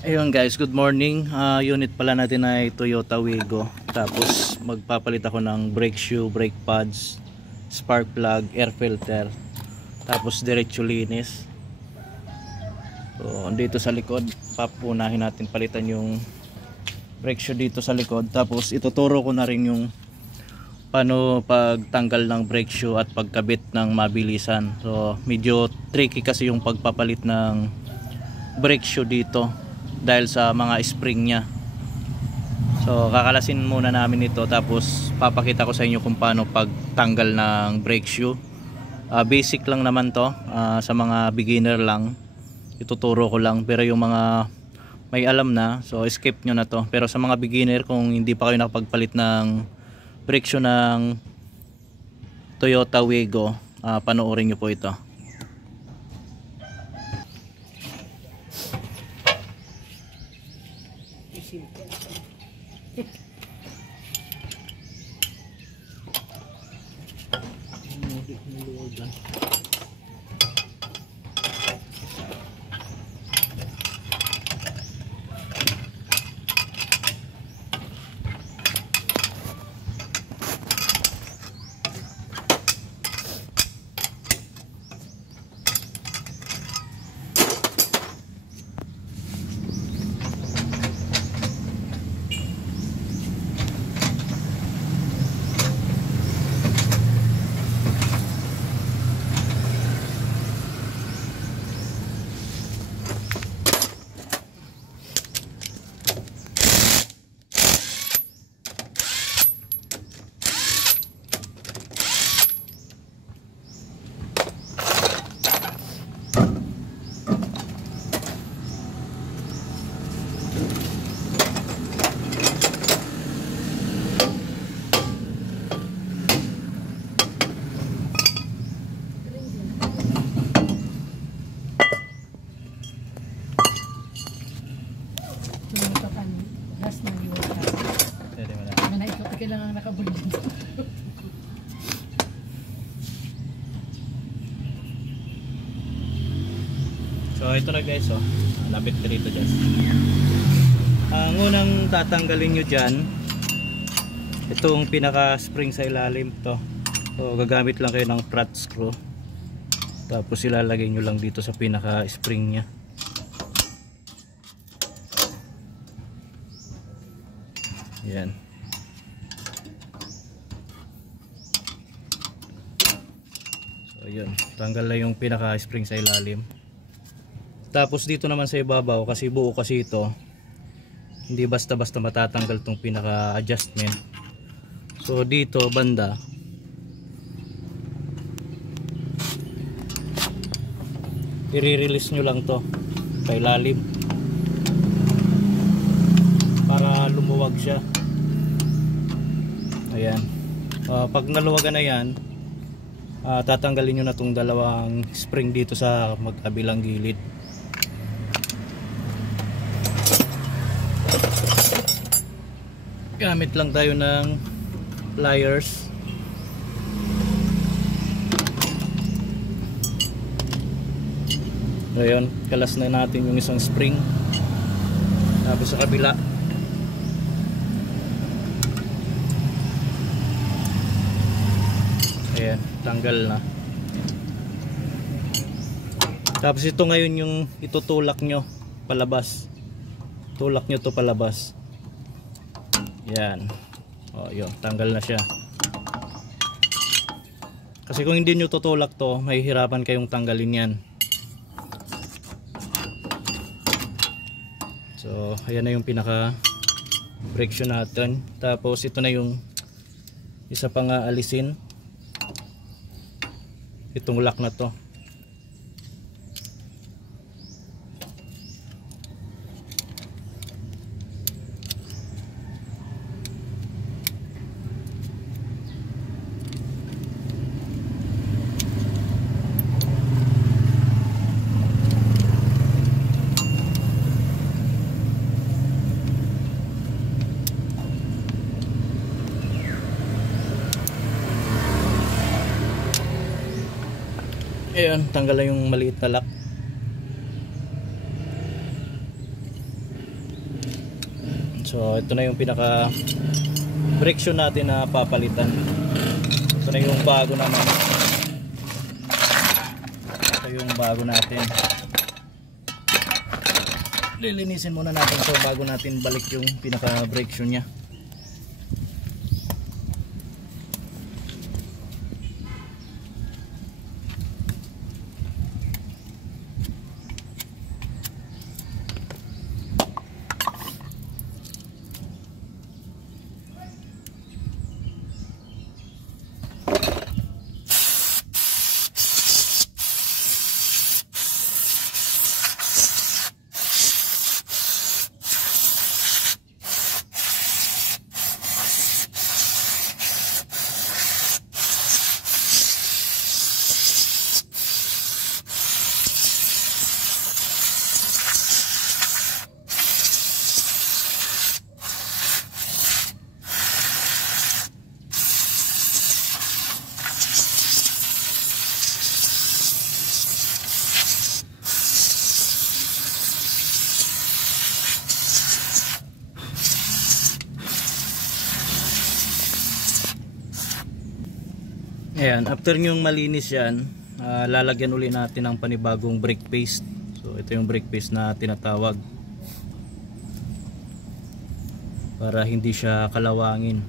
Ayun guys, good morning. Unit pala natin ay Toyota Wigo. Tapos magpapalit ako ng brake shoe, brake pads, spark plug, air filter. Tapos diretso linis. So dito sa likod, papunahin natin palitan yung brake shoe dito sa likod. Tapos ituturo ko na rin yung paano pagtanggal ng brake shoe at pagkabit ng mabilisan. So medyo tricky kasi yung pagpapalit ng brake shoe dito dahil sa mga spring nya. So kakalasin muna namin ito, tapos papakita ko sa inyo kung paano pagtanggal ng brake shoe. Basic lang naman to, sa mga beginner lang ituturo ko lang, pero yung mga may alam na, so skip nyo na to. Pero sa mga beginner, kung hindi pa kayo nakapagpalit ng brake shoe ng Toyota Wigo, panoorin nyo po ito. Kailangan nakabulin. So ito na guys, lapit na rito dyan. Ang unang tatanggalin nyo dyan, itong pinaka spring sa ilalim to. So gagamit lang kayo ng flat screw, tapos ilalagay nyo lang dito sa pinaka spring nya. Yan. So yun, tanggal na yung pinaka spring sa ilalim. Tapos dito naman sa ibabaw, kasi buo kasi ito, hindi basta basta matatanggal tong pinaka adjustment. So dito banda, i-release nyo lang to sa ilalim para lumuwag siya. Ayan. Pag naluwagan na yan, tatanggalin nyo na itong dalawang spring dito sa magkabilang gilid. Gamit lang tayo ng pliers. Ayan, kalas na natin yung isang spring. Tapos sa kabila, ayan, tanggal na. Tapos ito ngayon yung itutulak nyo palabas. Tulak nyo to palabas. Yan. Yun, tanggal na siya. Kasi kung hindi nyo tutulak to, mahihirapan kayong tanggalin yan. So ayan na yung pinaka brake shoe natin. Tapos ito na yung isa pang alisin, itong lock na to. Ayun, tanggal na yung maliit na lock. So ito na yung pinaka brake shoe natin na papalitan. Ito na yung bago naman. Ito yung bago natin. Lilinisin muna natin ito bago natin balik yung pinaka brake shoe nya. Ayan, after nyong malinis yan, lalagyan uli natin ng panibagong brake paste. So ito yung brake paste na tinatawag para hindi siya kalawangin.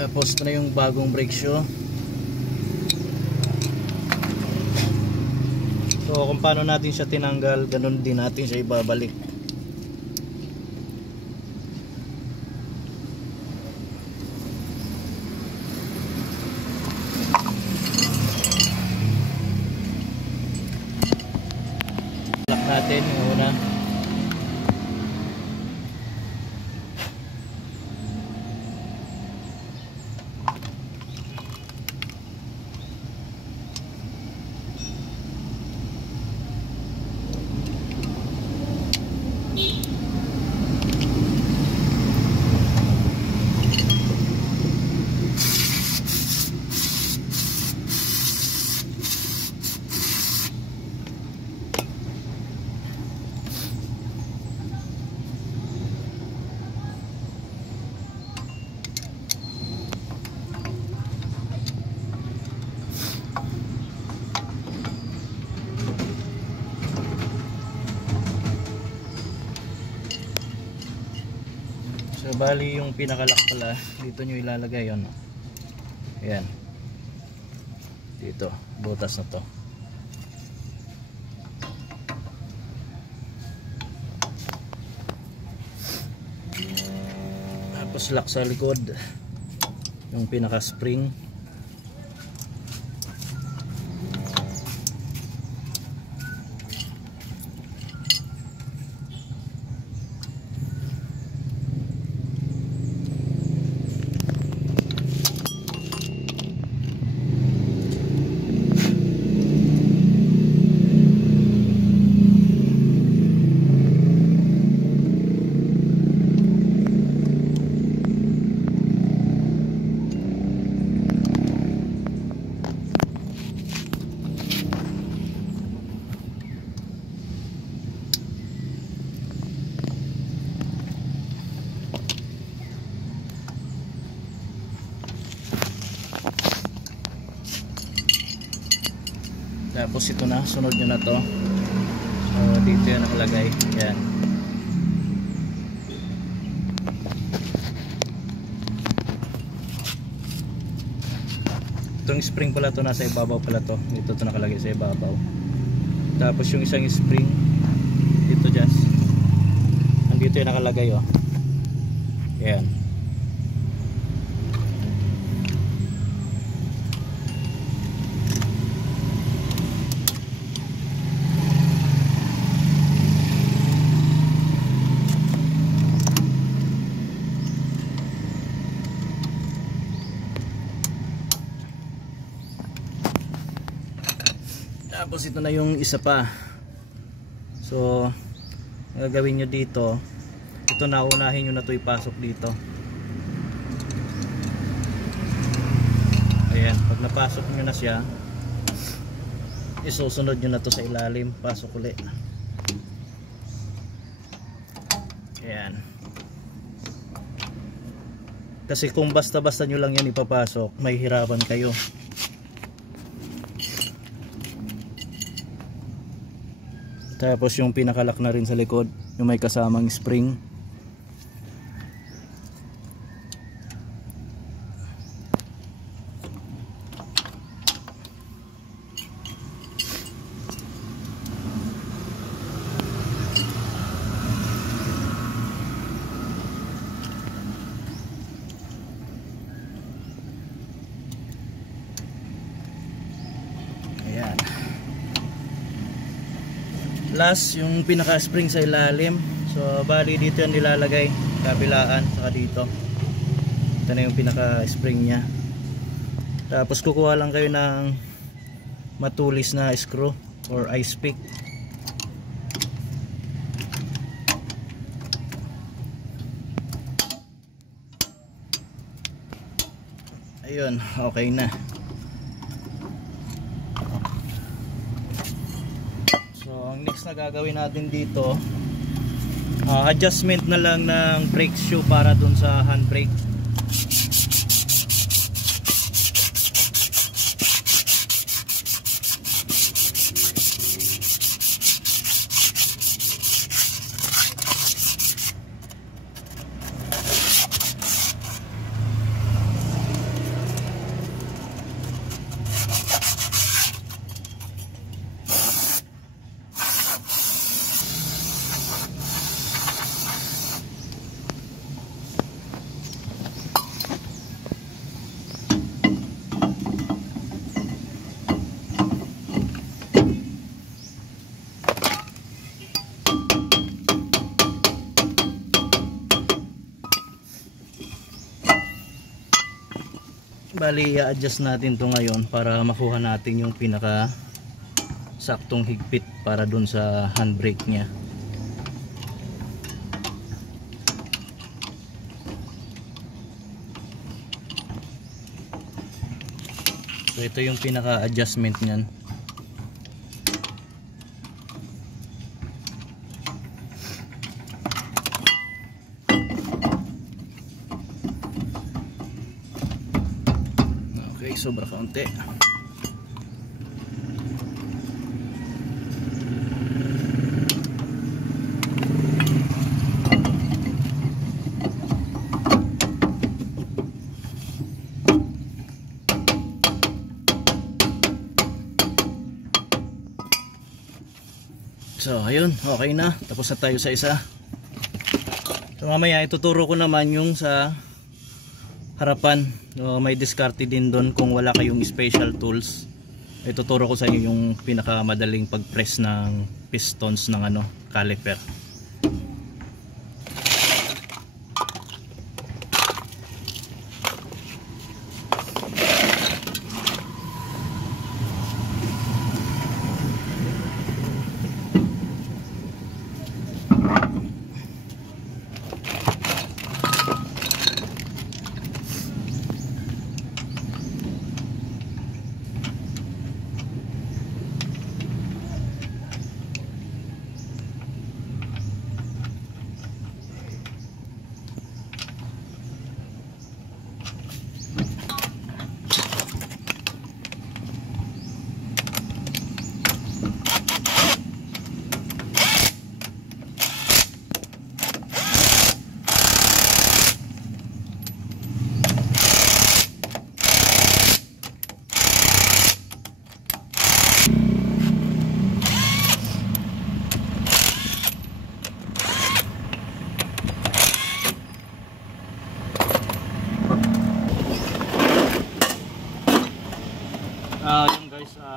Tapos ito na yung bagong brake shoe. So kung paano natin siya tinanggal, ganun din natin siya ibabalik. Lock natin yung una. So bali yung pinakalock pala dito nyo ilalagay yun. Ayan, dito butas na to. Tapos lock sa likod yung pinaka spring. Tapos ito na, sunod nyo na to. So dito yan nakalagay. Yan. Itong spring pala to, nasa ibabaw pala to. Dito to nakalagay sa ibabaw. Tapos yung isang spring dito just andito yung nakalagay oh. Yan. Tapos ito na yung isa pa. So gagawin nyo dito, ito na, unahin nyo na ito ipasok dito. Ayan, pag napasok nyo na siya, isusunod nyo na to sa ilalim, pasok ulit. Ayan. Kasi kung basta-basta nyo lang yan ipapasok, may hirapan kayo. Tapos yung pinakalak na rin sa likod, yung may kasamang spring. Ayan. Last yung pinaka spring sa ilalim. So bali dito yan nilalagay, kabilaan saka dito. Ito na yung pinaka spring nya. Tapos kukuha lang kayo ng matulis na screw or ice pick. Ayun, okay na. Ang next na gagawin natin dito, adjustment na lang ng brake shoe para dun sa handbrake. Bali i-adjust natin to ngayon para makuha natin yung pinaka saktong higpit para dun sa handbrake nya. So ito yung pinaka adjustment nyan. Okay, sobra kaunti. So ayun, okay na. Tapos na tayo sa isa. So mamaya ituturo ko naman yung sa harapan. So, may diskarte din doon kung wala kayong special tools. Ituturo ko sa inyo yung pinakamadaling pag-press ng pistons ng caliper.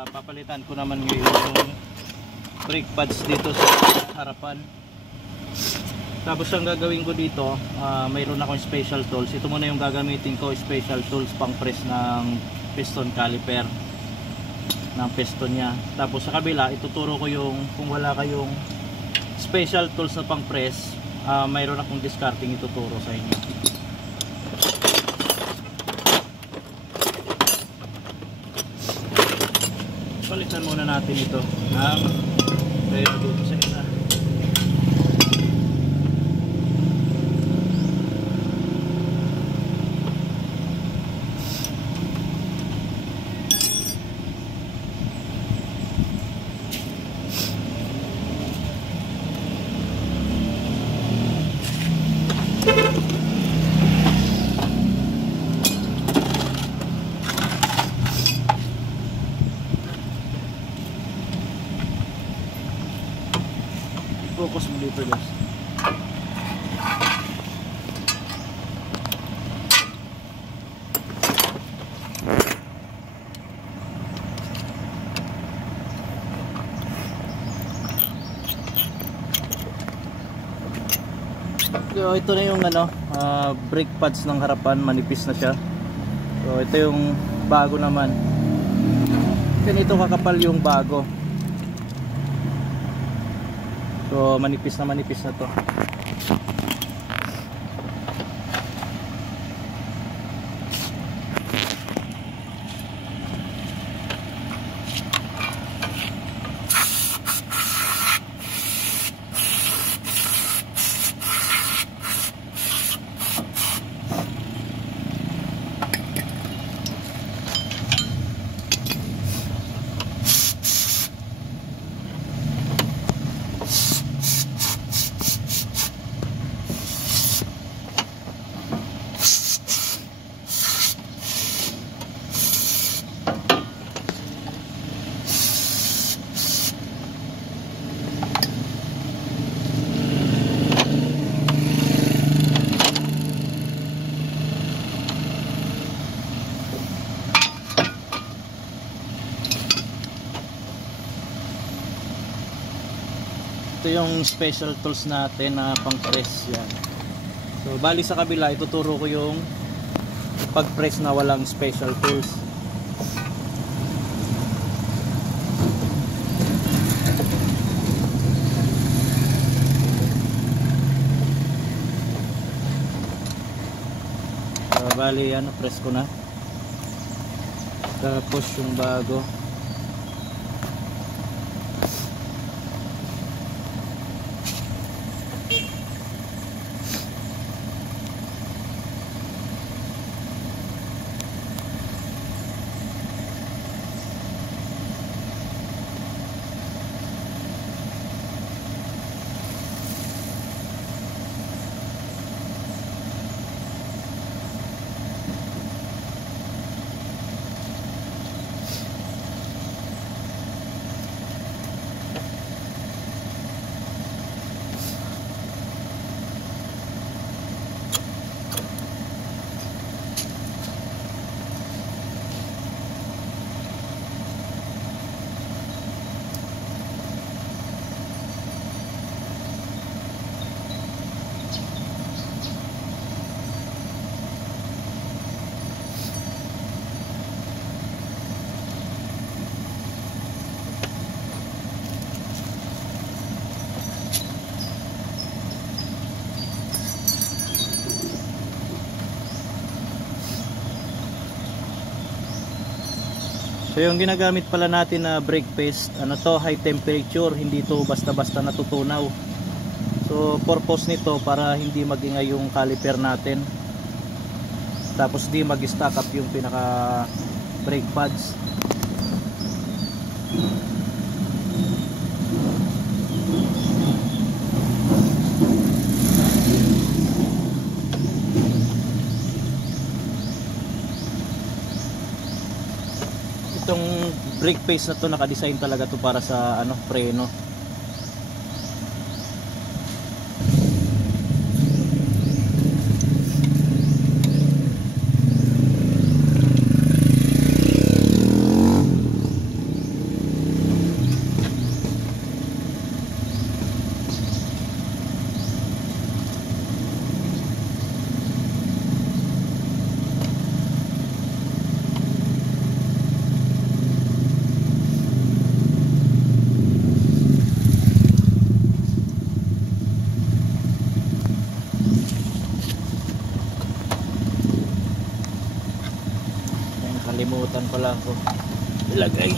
papalitan ko naman ngayon yung brake pads dito sa harapan. Tapos ang gagawin ko dito, mayroon akong special tools. Ito muna yung gagamitin ko, special tools pang press ng piston caliper, ng piston nya. Tapos sa kabila, ituturo ko yung, kung wala kayong special tools na pang press, mayroon akong discarding ituturo sa inyo. Palitan muna natin ito ng preno dito sa isa. Focus mo dito guys. So ito na yung brake pads ng harapan, manipis na siya. So ito yung bago naman. Ganito kakapal yung bago. So manipis na to. Ito yung special tools natin na pang press yan. So bali sa kabila ituturo ko yung pag press na walang special tools. So bali yan, press ko na. Tapos yung bago. So yung ginagamit pala natin na brake paste, high temperature, hindi to basta-basta natutunaw. So purpose nito para hindi magingay yung caliper natin. Tapos di mag-stack up yung pinaka brake pads. Itong brake paste na to naka-design talaga to para sa preno. Nakalimutan pala ako ilagay.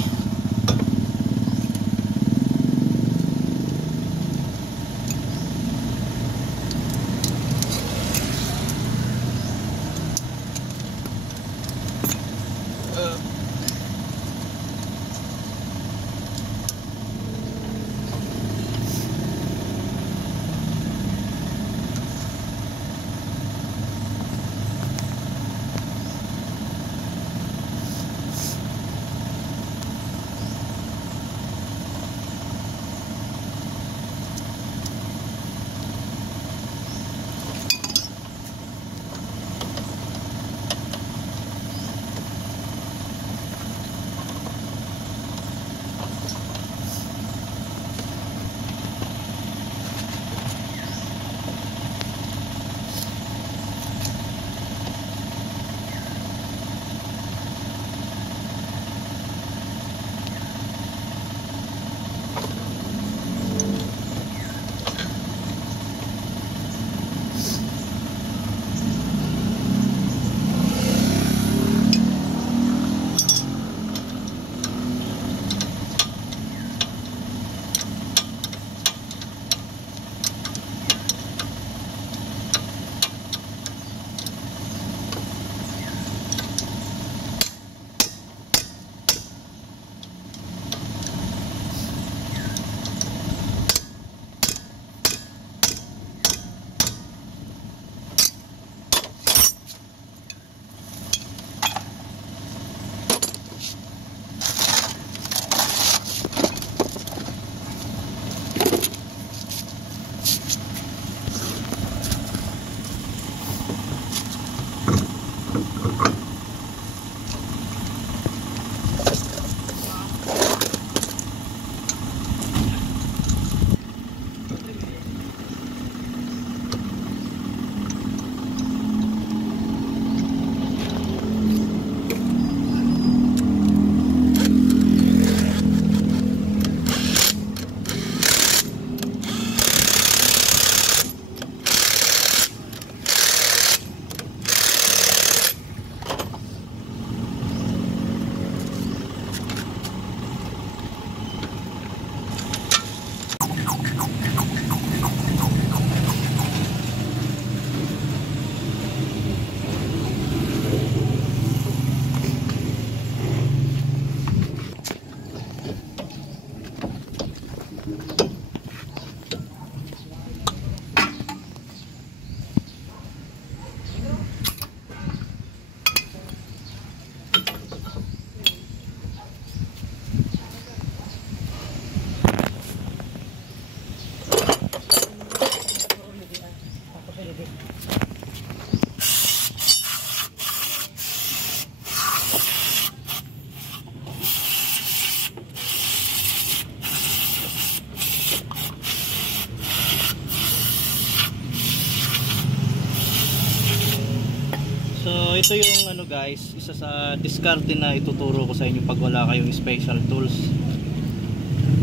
So ito yung ano guys, isa sa diskarte na ituturo ko sa inyo pag wala kayong special tools.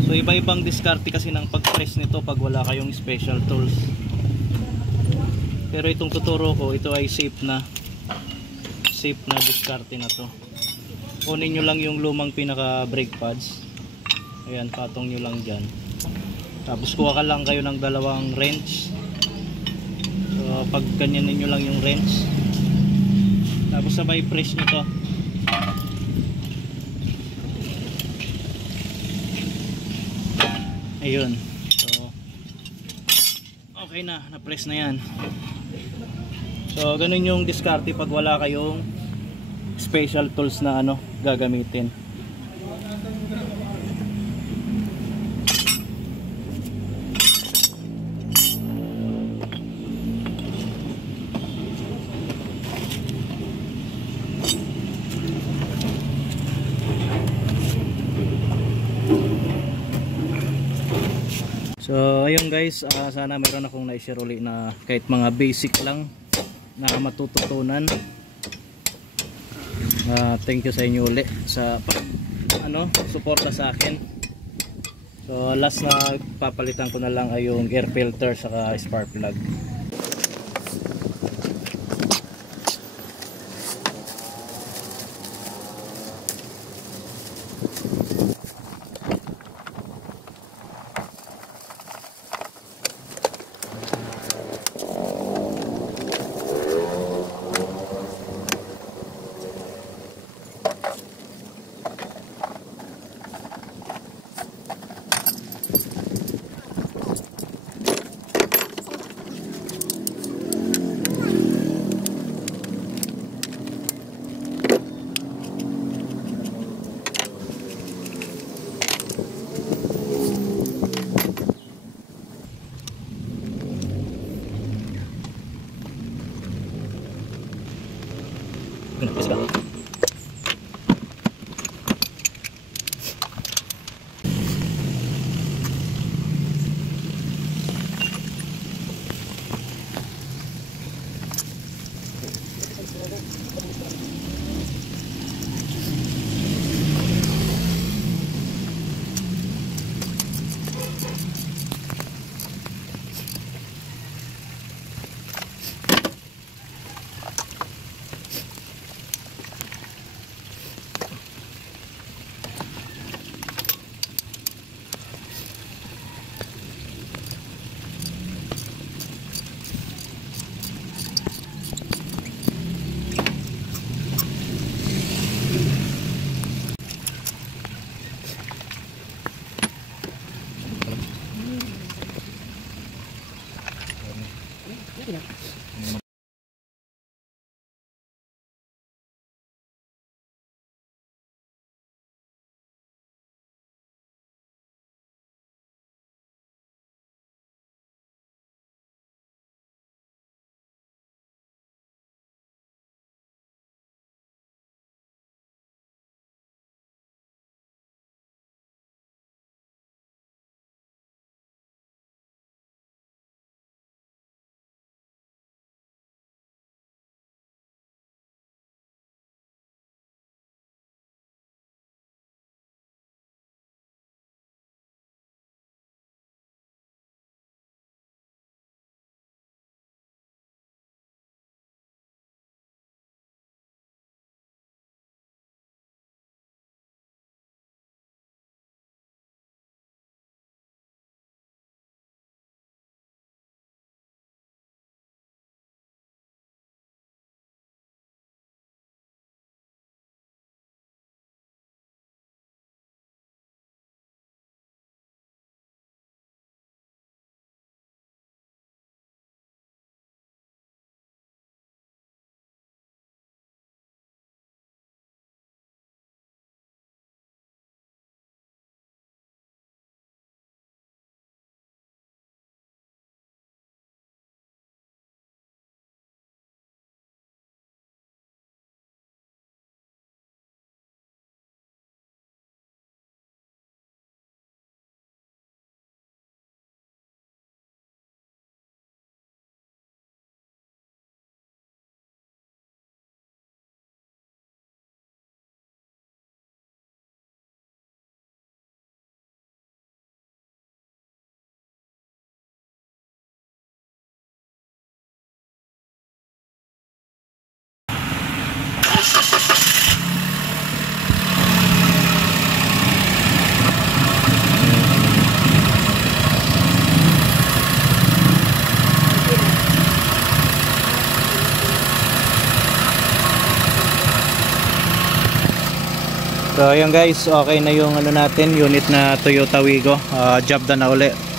So iba-ibang diskarte kasi ng pag-press nito pag wala kayong special tools. Pero itong tuturo ko, ito ay safe na diskarte na to. Kunin nyo lang yung lumang pinaka brake pads. Ayan, patong nyo lang dyan. Tapos kuha ka lang kayo ng dalawang wrench. So pag ganyanin nyo lang yung wrench, tapos sabay press nyo to. Ayun. So okay na, na-press na yan. So ganun yung diskarte pag wala kayong special tools na ano gagamitin. So ayun guys, sana meron akong na-share uli na kahit mga basic lang na matututunan. Thank you sa inyo uli sa suporta sa akin. So last na papalitan ko na lang ay yung air filter saka spark plug. Yes, ka. So ayun guys, okay na yung ano natin, unit na Toyota Wigo. Job done na uli.